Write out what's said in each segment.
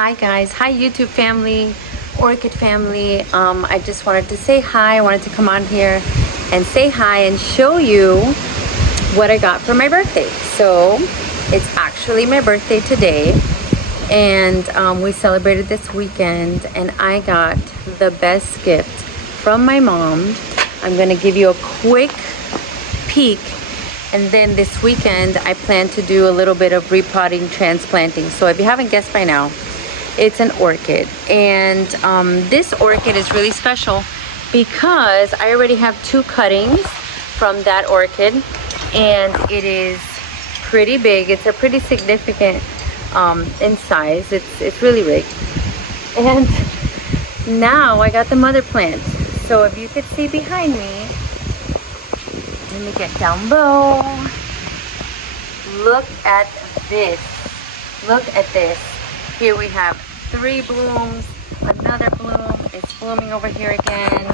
Hi guys, hi YouTube family, orchid family. I just wanted to say hi. I wanted to come on here and say hi and show you what I got for my birthday. So it's actually my birthday today, and we celebrated this weekend, and I got the best gift from my mom. I'm gonna give you a quick peek, and then this weekend I plan to do a little bit of repotting, transplanting. So if you haven't guessed by now, it's an orchid, and this orchid is really special because I already have 2 cuttings from that orchid, and it is pretty big. It's a pretty significant in size. It's really big. And now I got the mother plant. So if you could see behind me, let me get down low. Look at this. Look at this. Here we have 3 blooms, another bloom. It's blooming over here again.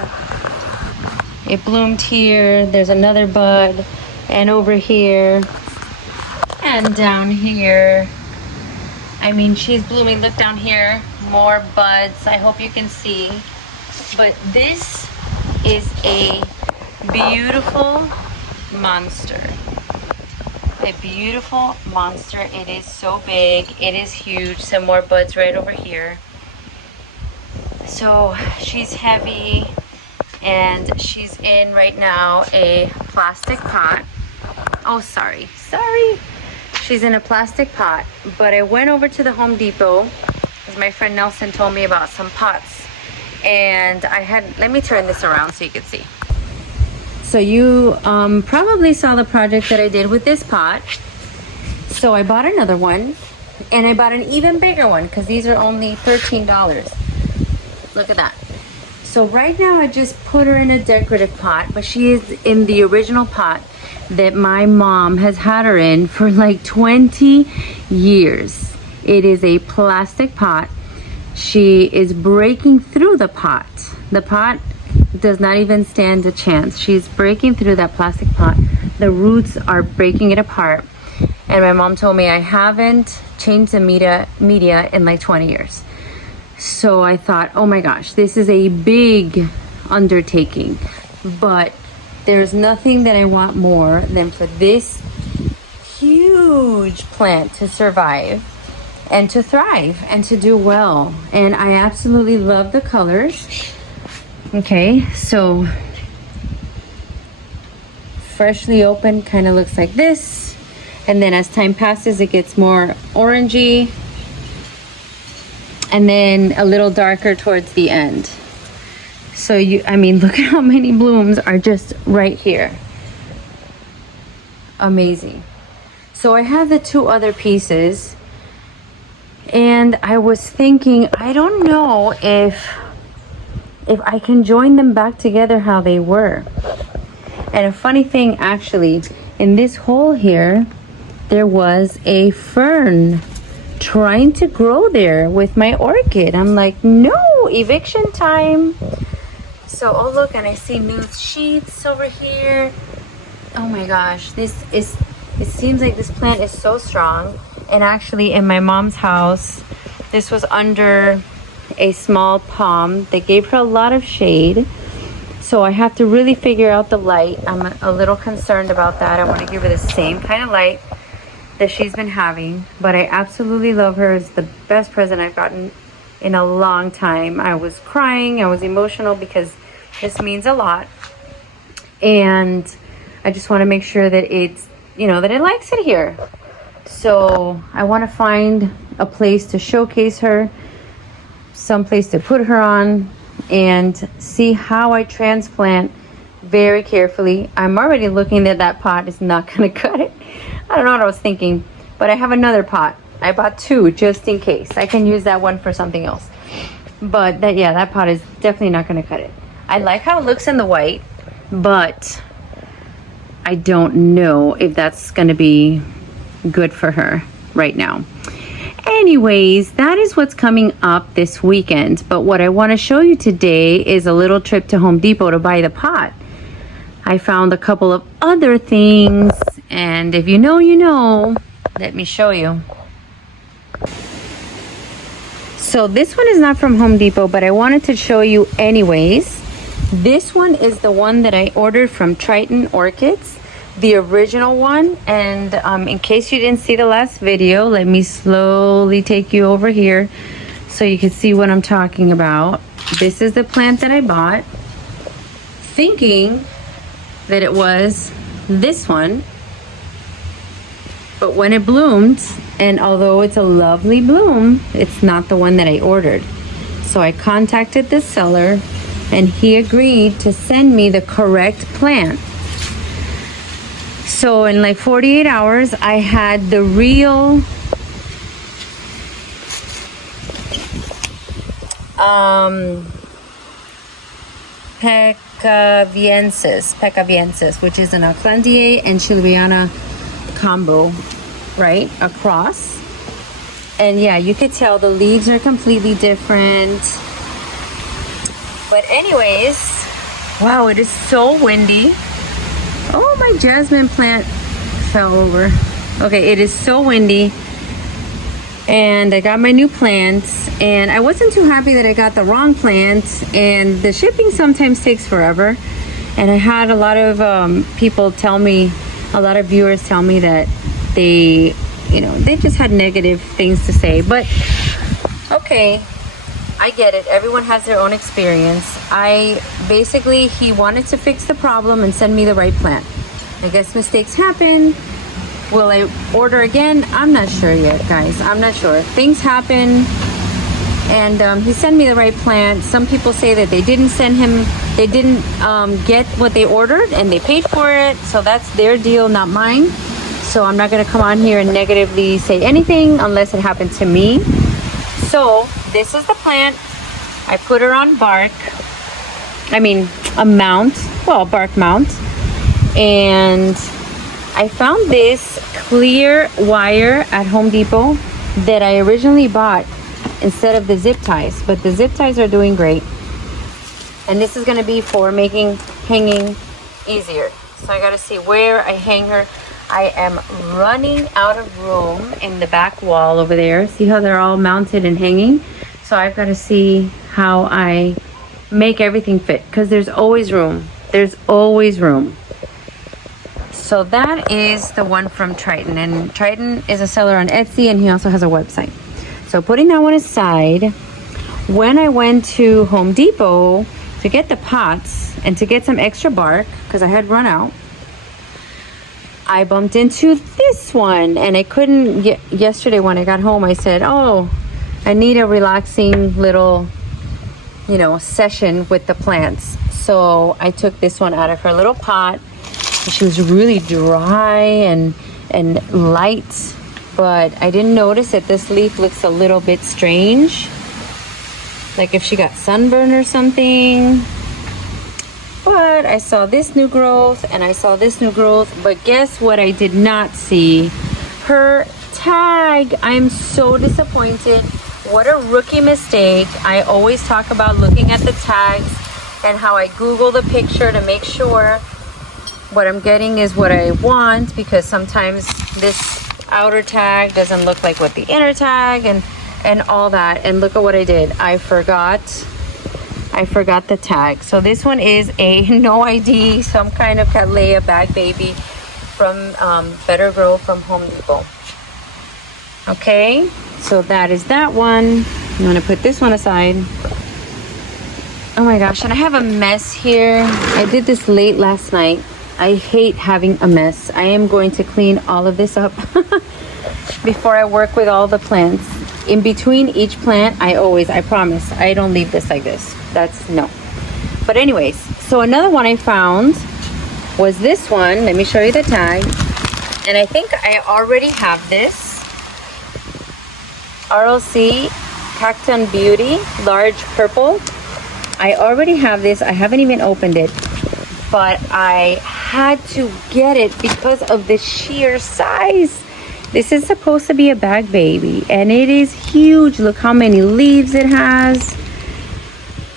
It bloomed here. There's another bud, and over here, and down here. I mean, she's blooming. Look down here, more buds. I hope you can see. But this is a beautiful monster. A beautiful monster. It is so big. It is huge. Some more buds right over here. So she's heavy, and she's in right now a plastic pot. Oh, sorry. She's in a plastic pot, but I went over to the Home Depot because my friend Nelson told me about some pots, and let me turn this around so you can see. So you probably saw the project that I did with this pot. So I bought another one, and I bought an even bigger one because these are only $13. Look at that. So right now I just put her in a decorative pot, but she is in the original pot that my mom has had her in for like 20 years. It is a plastic pot. She is breaking through the pot. The pot does not even stand a chance. She's breaking through that plastic pot. The roots are breaking it apart. And my mom told me I haven't changed the media in like 20 years. So I thought, oh my gosh, this is a big undertaking. But there's nothing that I want more than for this huge plant to survive and to thrive and to do well. And I absolutely love the colors. Okay, so freshly opened kind of looks like this, and then as time passes it gets more orangey, and then a little darker towards the end. So I mean, look at how many blooms are just right here. Amazing. So I have the 2 other pieces, and I was thinking, I don't know if I can join them back together how they were. And a funny thing, actually, in this hole here, there was a fern trying to grow there with my orchid. I'm like, no, eviction time. So, oh look, and I see new sheets over here. Oh my gosh, it seems like this plant is so strong. And actually in my mom's house, this was under a small palm that gave her a lot of shade. So I have to really figure out the light. I'm a little concerned about that. I want to give her the same kind of light that she's been having, but I absolutely love her. It's the best present I've gotten in a long time. I was crying, I was emotional because this means a lot, and I just want to make sure that it's, that it likes it here. So I want to find a place to showcase her, some place to put her on, and see how I transplant very carefully. I'm already looking at that pot is not going to cut it. I don't know what I was thinking, but I have another pot. I bought 2 just in case. I can use that one for something else. But that pot is definitely not going to cut it. I like how it looks in the white, but I don't know if that's going to be good for her right now. Anyways, that is what's coming up this weekend. But what I want to show you today is a little trip to Home Depot to buy the pot. I found a couple of other things, and if you know, you know. Let me show you. So this one is not from Home Depot, but I wanted to show you anyways. This one is the one that I ordered from Triton Orchids, the original one. And in case you didn't see the last video, let me slowly take you over here so you can see what I'm talking about. This is the plant that I bought, thinking that it was this one. But when it bloomed, and although it's a lovely bloom, it's not the one that I ordered. So I contacted the seller and he agreed to send me the correct plant. So in like 48 hours, I had the real Pecaviensis, which is an Aucklandier and Chileriana combo, right across. And yeah, you could tell the leaves are completely different. But anyways, wow, it is so windy. Oh, my jasmine plant fell over. Okay, it is so windy. And I got my new plants, and I wasn't too happy that I got the wrong plant, and the shipping sometimes takes forever. And I had a lot of people tell me, a lot of viewers tell me that they, you know, they just had negative things to say. But okay, I get it. Everyone has their own experience. He wanted to fix the problem and send me the right plant. I guess mistakes happen. Will I order again? I'm not sure yet, guys. I'm not sure. Things happen. And he sent me the right plant. Some people say that they didn't get what they ordered and they paid for it. So that's their deal, not mine. So I'm not going to come on here and negatively say anything unless it happened to me. So this is the plant. I put her on a mount. Well, bark mount. And I found this clear wire at Home Depot that I originally bought instead of the zip ties, but the zip ties are doing great. And this is going to be for making hanging easier. So I got to see where I hang her. I am running out of room in the back wall over there. See how they're all mounted and hanging? So I've got to see how I make everything fit, because there's always room. There's always room. So that is the one from Triton, and Triton is a seller on Etsy, and he also has a website. So putting that one aside, when I went to Home Depot to get the pots and to get some extra bark, because I had run out, I bumped into this one, and I couldn't get, yesterday when I got home, I said, oh, I need a relaxing little, you know, session with the plants. So I took this one out of her little pot. She was really dry and light, but I didn't notice that this leaf looks a little bit strange, like if she got sunburn or something. But I saw this new growth and I saw this new growth, but guess what I did not see? Her tag. I'm so disappointed. What a rookie mistake. I always talk about looking at the tags and how I Google the picture to make sure what I'm getting is what I want, because sometimes this outer tag doesn't look like what the inner tag and all that. And look at what I did. I forgot the tag. So this one is a no ID, some kind of Cattleya bag baby from Better Grow from Home Depot. Okay, so that is that one. I'm gonna put this one aside. Oh my gosh, and I have a mess here. I did this late last night. I hate having a mess. I am going to clean all of this up before I work with all the plants. In between each plant, I promise, I don't leave this like this. That's no. But anyways, so another one I found was this one. Let me show you the tag. And I think I already have this. RLC Cactus Beauty, large purple. I already have this. I haven't even opened it, but I had to get it because of the sheer size. This is supposed to be a bag baby, and it is huge. Look how many leaves it has.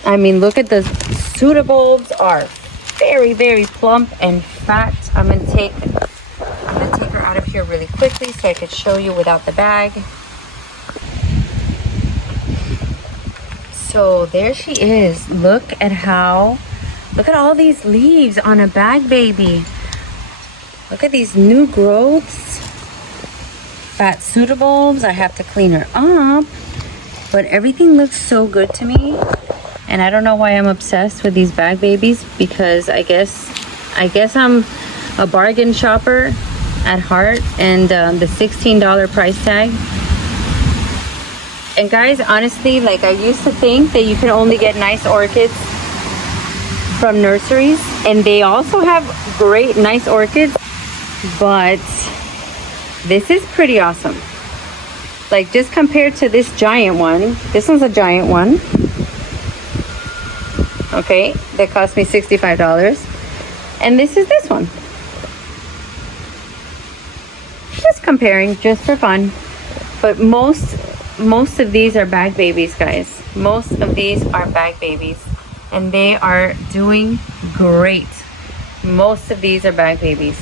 I mean, look at the pseudobulbs are very, very plump and fat. I'm gonna take her out of here really quickly so I could show you without the bag. So there she is. Look at all these leaves on a bag baby. Look at these new growths. Fat pseudobulbs. I have to clean her up. But everything looks so good to me. And I don't know why I'm obsessed with these bag babies, because I guess I'm a bargain shopper at heart, and the $16 price tag. And guys, honestly, like, I used to think that you could only get nice orchids from nurseries, and they also have great nice orchids, but this is pretty awesome. Like, just compared to this giant one, this one's a giant one. Okay, that cost me $65. And this is this one. Just comparing, just for fun. But most of these are bag babies, guys. Most of these are bag babies. And they are doing great. Most of these are bag babies.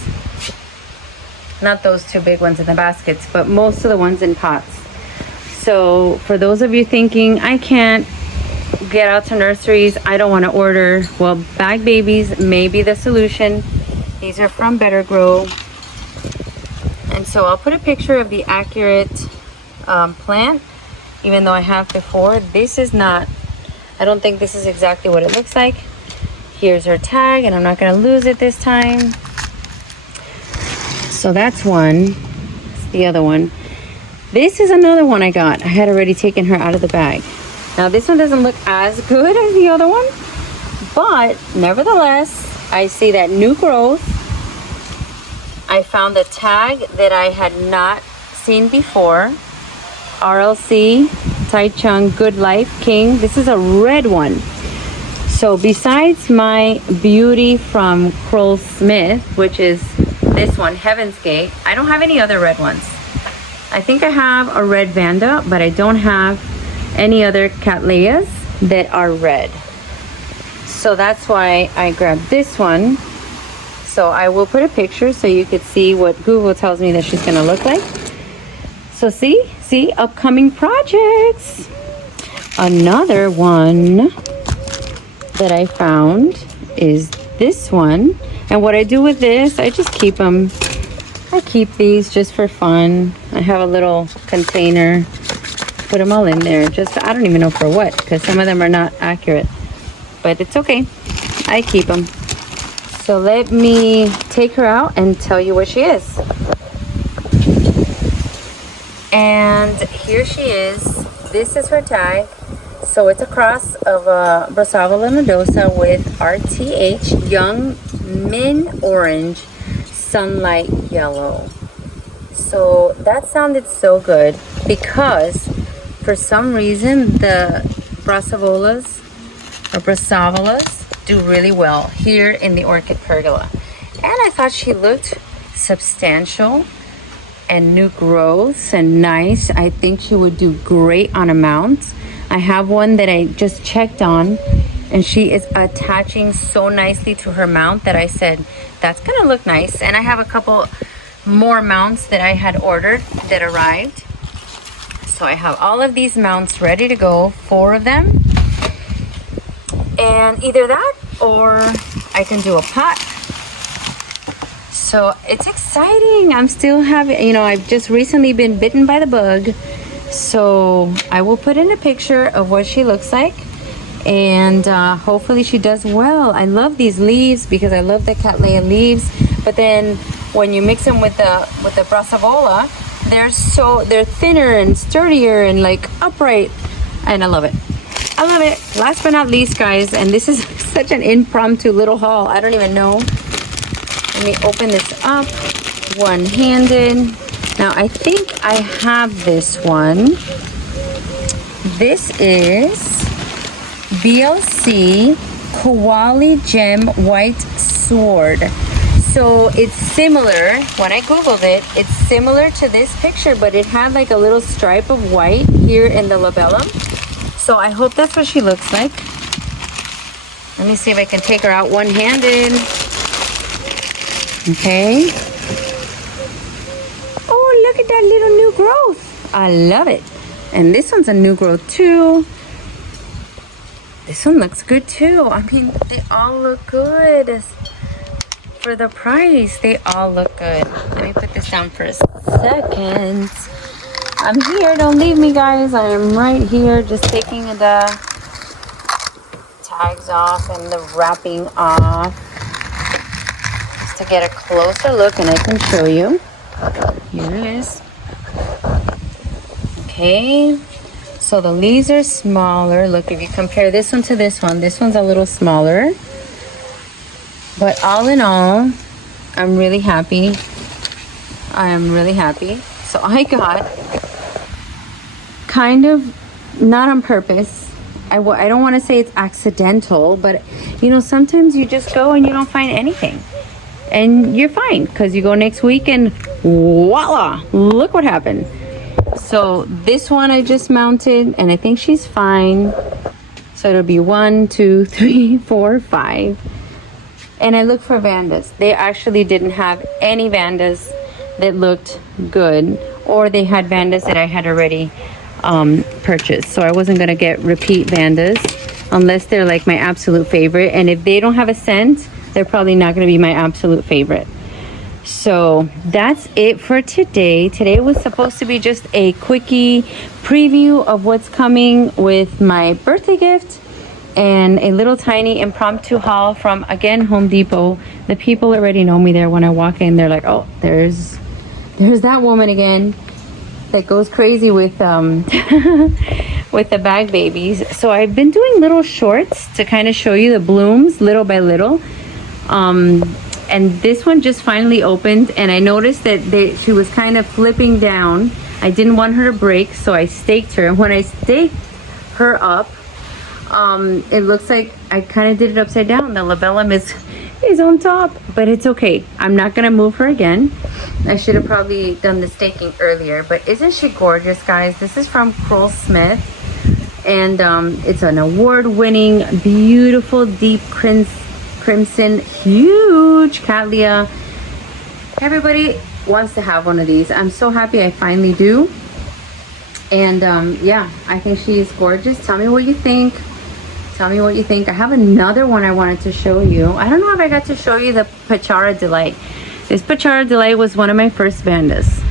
Not those two big ones in the baskets, but most of the ones in pots. So for those of you thinking, I can't get out to nurseries, I don't want to order, well, bag babies may be the solution. These are from Better Grow. And so I'll put a picture of the accurate plant, even though I have before. This is not, I don't think this is exactly what it looks like. Here's her tag, and I'm not going to lose it this time. So that's one. That's the other one. This is another one I got. I had already taken her out of the bag. Now this one doesn't look as good as the other one, but nevertheless, I see that new growth. I found the tag that I had not seen before. RLC, Taichung, Good Life, King. This is a red one. So besides my beauty from Kroll Smith, which is this one, Heaven's Gate, I don't have any other red ones. I think I have a red Vanda, but I don't have any other Cattleyas that are red. So that's why I grabbed this one. So I will put a picture so you could see what Google tells me that she's gonna look like. So see, upcoming projects. Another one that I found is this one. And what I do with this, I just keep them. I keep these just for fun. I have a little container. Put them all in there. Just, I don't even know for what, because some of them are not accurate. But it's okay. I keep them. So let me take her out and tell you what she is. And here she is. This is her tag. So it's a cross of a Brassavola nodosa with RTH Young Min Orange Sunlight Yellow. So that sounded so good, because for some reason the Brassavolas do really well here in the Orchid Pergola. And I thought she looked substantial and new growth and nice. I think she would do great on a mount. I have one that I just checked on, and she is attaching so nicely to her mount that I said, that's gonna look nice. And I have a couple more mounts that I had ordered that arrived. So I have all of these mounts ready to go, 4 of them. And either that or I can do a pot. So it's exciting. I'm still having, I've just recently been bitten by the bug. So I will put in a picture of what she looks like. And hopefully she does well. I love these leaves because I love the Cattleya leaves. But then when you mix them with the Brassavola, they're thinner and sturdier and like upright, and I love it. I love it. Last but not least, guys, and this is such an impromptu little haul. I don't even know. Let me open this up one-handed. Now I think I have this one. This is BLC Koali Gem White Sword. So it's similar, when I googled it, it's similar to this picture, but it had like a little stripe of white here in the labellum. So I hope that's what she looks like. Let me see if I can take her out one-handed. Okay. Oh, look at that little new growth. I love it. And this one's a new growth too. This one looks good too. I mean, they all look good. For the price, they all look good. Let me put this down for a second. I'm here. Don't leave me, guys. I am right here just taking the tags off and the wrapping off just to get a closer look, and I can show you. Here it is. Okay. So the leaves are smaller. Look, if you compare this one to this one's a little smaller. But all in all, I'm really happy. I am really happy. So I got, kind of, not on purpose. I don't want to say it's accidental, but you know, sometimes you just go and you don't find anything. And you're fine, because you go next week and voila, look what happened. So this one I just mounted, and I think she's fine. So it'll be 1, 2, 3, 4, 5. And I looked for vandas. They actually didn't have any vandas that looked good, or they had vandas that I had already purchased. So I wasn't gonna get repeat vandas unless they're like my absolute favorite. And if they don't have a scent, they're probably not gonna be my absolute favorite. So that's it for today. Today was supposed to be just a quickie preview of what's coming with my birthday gift and a little tiny impromptu haul from, again, Home Depot. The people already know me there. When I walk in, they're like, oh, there's that woman again that goes crazy with with the bag babies. So I've been doing little shorts to kind of show you the blooms little by little. And this one just finally opened, and I noticed that she was kind of flipping down. I didn't want her to break, so I staked her. And when I staked her up, it looks like I kind of did it upside down. The labellum is on top, but it's okay. I'm not gonna move her again. I should have probably done the staking earlier, but isn't she gorgeous, guys? This is from Kroll Smith, and it's an award-winning, beautiful, deep crimson, huge Cattleya. Everybody wants to have one of these. I'm so happy I finally do. And yeah, I think she is gorgeous. Tell me what you think. Tell me what you think. I have another one I wanted to show you. I don't know if I got to show you the Pachara Delight. This Pachara Delight was one of my first vandas.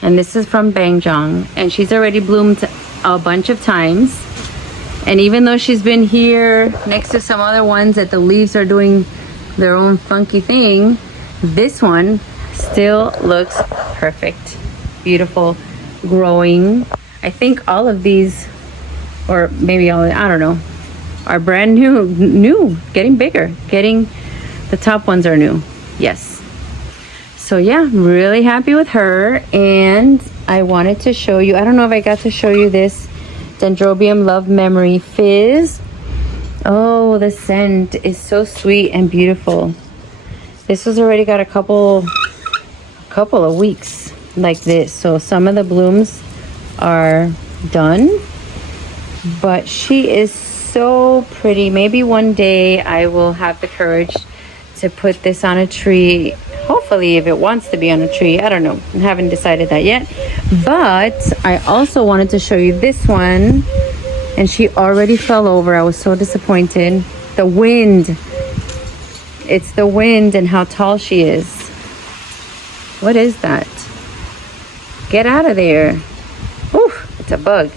And this is from Bangjong. And she's already bloomed a bunch of times. And even though she's been here next to some other ones that the leaves are doing their own funky thing, this one still looks perfect. Beautiful, growing. I think all of these, or maybe all, I don't know, are brand new, getting bigger. The top ones are new, yes. So yeah, I'm really happy with her. And I wanted to show you, I don't know if I got to show you this Dendrobium Love Memory Fizz. Oh, the scent is so sweet and beautiful. This has already got a couple of weeks like this, so some of the blooms are done, but she is so pretty. Maybe one day I will have the courage to put this on a tree, hopefully, if it wants to be on a tree. I don't know, I haven't decided that yet. But I also wanted to show you this one, and she already fell over. I was so disappointed. The wind, it's the wind and how tall she is. What is that? Get out of there. Oof, it's a bug.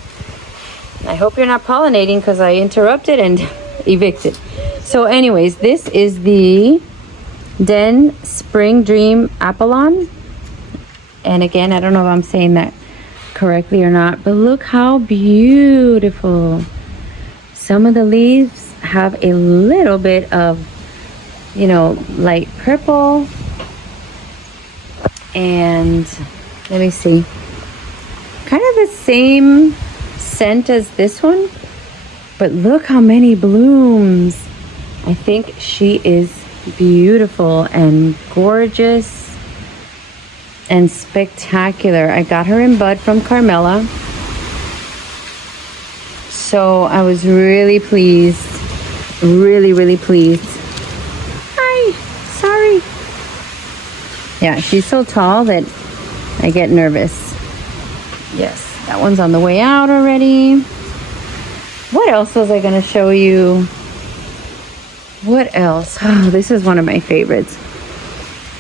I hope you're not pollinating, because I interrupted and evicted. So anyways, this is the Den Spring Dream Apollon. And again, I don't know if I'm saying that correctly or not, but look how beautiful. Some of the leaves have a little bit of, you know, light purple. And let me see, kind of the same scent as this one, but look how many blooms. I think she is beautiful and gorgeous and spectacular. I got her in bud from Carmela, so I was really pleased, really pleased. Hi, sorry. Yeah, she's so tall that I get nervous. Yes, that one's on the way out already. What else was I gonna show you? What else? Oh, this is one of my favorites.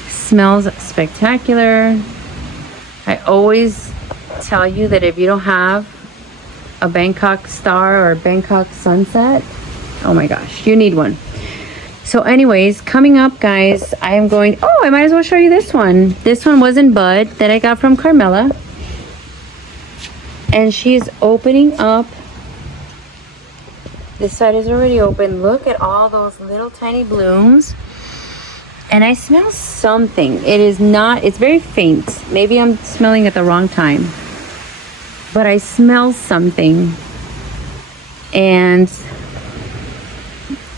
Smells spectacular. I always tell you that if you don't have a Bangkok Star or a Bangkok Sunset, oh my gosh, you need one. So anyways, coming up, guys, I am going, oh, I might as well show you this one. This one was in bud that I got from Carmela. And she's opening up. This side is already open. Look at all those little tiny blooms. And I smell something. It is not, it's very faint. Maybe I'm smelling at the wrong time. But I smell something. And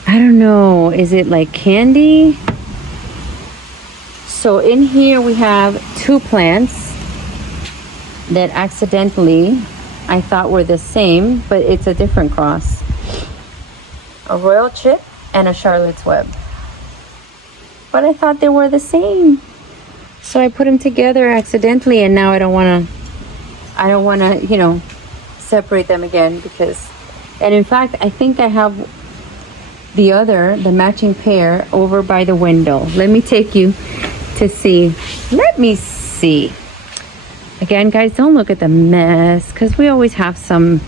I don't know, is it like candy? So in here we have two plants that accidentally I thought were the same, but it's a different cross. A royal chip and a Charlotte's Web. But I thought they were the same. So I put them together accidentally, and now I don't want to, you know, separate them again because, and in fact, I think I have the matching pair over by the window. Let me take you to see. Let me see. Again, guys, don't look at the mess because we always have some,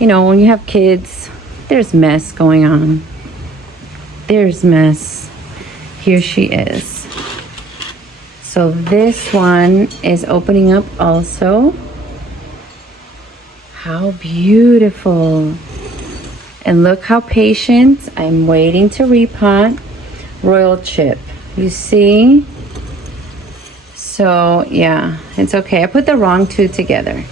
you know, when you have kids, there's mess going on. There's mess. Here she is. So this one is opening up also. How beautiful. And look how patient. I'm waiting to repot. Royal chip. You see? So yeah, it's okay. I put the wrong two together.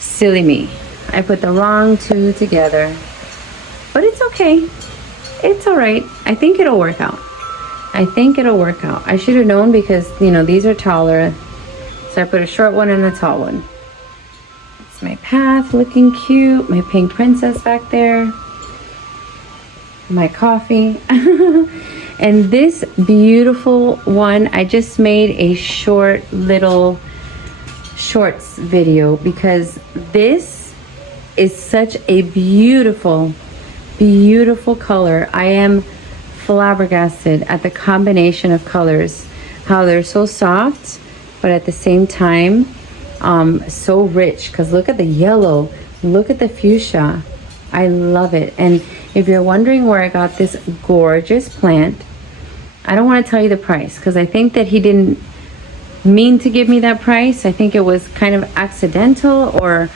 Silly me. I put the wrong two together. But it's okay. It's all right. I think it'll work out. I think it'll work out. I should have known because, you know, these are taller. So I put a short one and a tall one. It's my path looking cute. My pink princess back there. My coffee. And this beautiful one, I just made a short little shorts video because this is such a beautiful, beautiful color. I am flabbergasted at the combination of colors, how they're so soft but at the same time so rich. Because look at the yellow, look at the fuchsia. I love it. And if you're wondering where I got this gorgeous plant, I don't want to tell you the price because I think that he didn't mean to give me that price. I think it was kind of accidental, or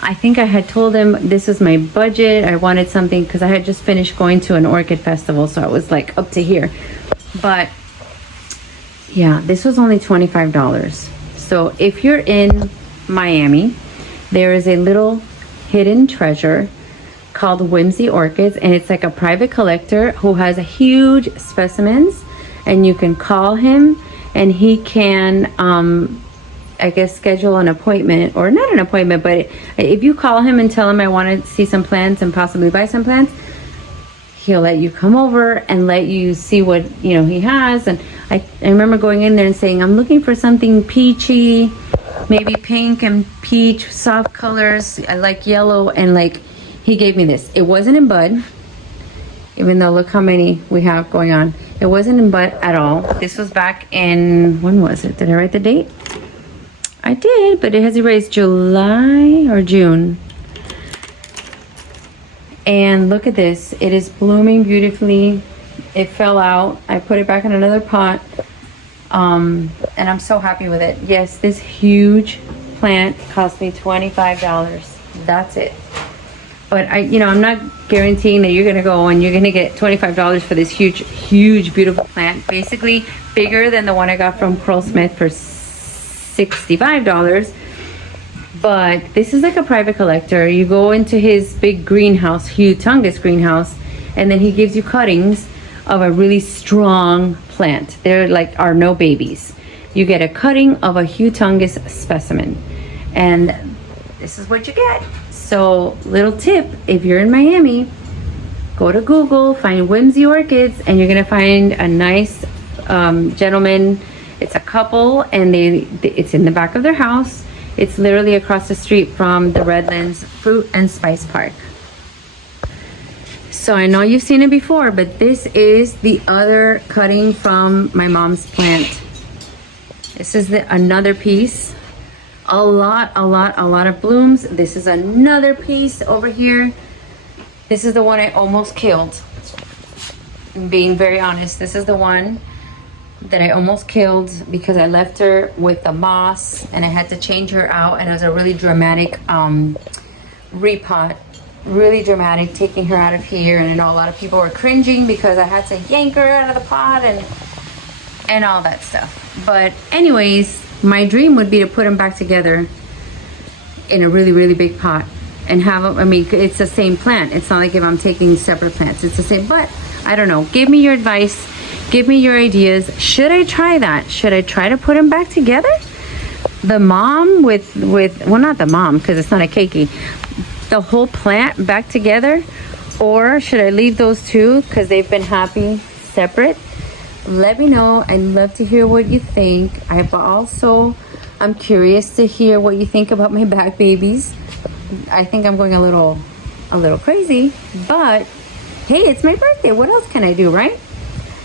I think I had told him this is my budget. I wanted something because I had just finished going to an orchid festival, so I was like up to here. But yeah, this was only $25. So if you're in Miami, there is a little hidden treasure called Whimsy Orchids, and it's like a private collector who has a huge specimens, and you can call him and he can I guess schedule an appointment, or not an appointment, but if you call him and tell him I want to see some plants and possibly buy some plants, he'll let you come over and let you see what, you know, he has. And I remember going in there and saying, I'm looking for something peachy, maybe pink and peach, soft colors. I like yellow. And like, he gave me this. It wasn't in bud, even though look how many we have going on. It wasn't in bud at all. This was back in, when was it? Did I write the date? I did, but it has erased July or June. And look at this. It is blooming beautifully. It fell out. I put it back in another pot. And I'm so happy with it. Yes, this huge plant cost me $25. That's it. But I'm not guaranteeing that you're gonna go and you're gonna get $25 for this huge, beautiful plant. Basically bigger than the one I got from Pearl Smith for $65. But this is like a private collector. You go into his big greenhouse, humongous greenhouse, and then he gives you cuttings of a really strong plant. There are no babies. You get a cutting of a humongous specimen, and this is what you get. So little tip, if you're in Miami, go to Google, find Whimsy Orchids, and you're gonna find a nice gentleman. It's a couple, and it's in the back of their house. It's literally across the street from the Redlands Fruit and Spice Park. So I know you've seen it before, but this is the other cutting from my mom's plant. This is another piece. A lot of blooms. This is another piece over here. This is the one I almost killed. I'm being very honest. This is the one that I almost killed because I left her with the moss and I had to change her out, and it was a really dramatic repot. Really dramatic, taking her out of here, and I know a lot of people were cringing because I had to yank her out of the pot and all that stuff. But anyways, my dream would be to put them back together in a really big pot and have them. I mean, it's the same plant. It's not like if I'm taking separate plants. It's the same, but I don't know. Give me your advice. Give me your ideas. Should I try that? Should I try to put them back together? The mom with well, not the mom because it's not a keiki. The whole plant back together, or should I leave those two because they've been happy separate? Let me know. I'd love to hear what you think. I'm curious to hear what you think about my back babies. I think I'm going a little crazy, but hey, it's my birthday. What else can I do, right?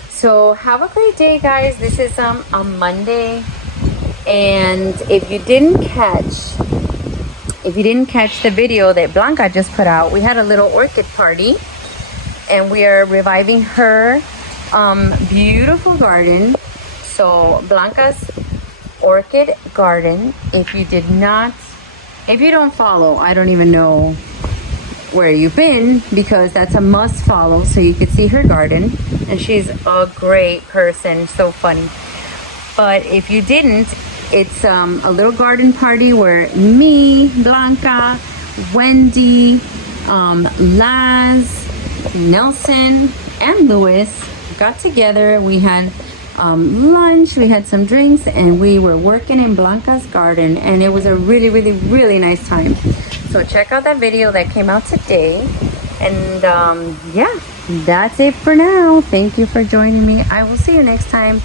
So have a great day, guys. This is a Monday, and if you didn't catch the video that Blanca just put out, we had a little orchid party, and we are reviving her beautiful garden. So Blanca's orchid garden, if you don't follow, I don't even know where you've been, because that's a must follow so you could see her garden. And she's a great person, so funny. But if you didn't, it's a little garden party where me, Blanca, Wendy, Laz, Nelson, and Louis got together. We had lunch, we had some drinks, and we were working in Blanca's garden, and it was a really nice time. So check out that video that came out today. And yeah, that's it for now. Thank you for joining me. I will see you next time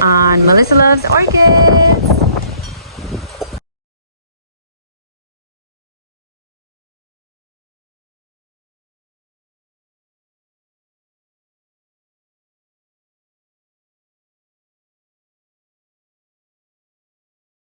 on Melissa Loves Orchids.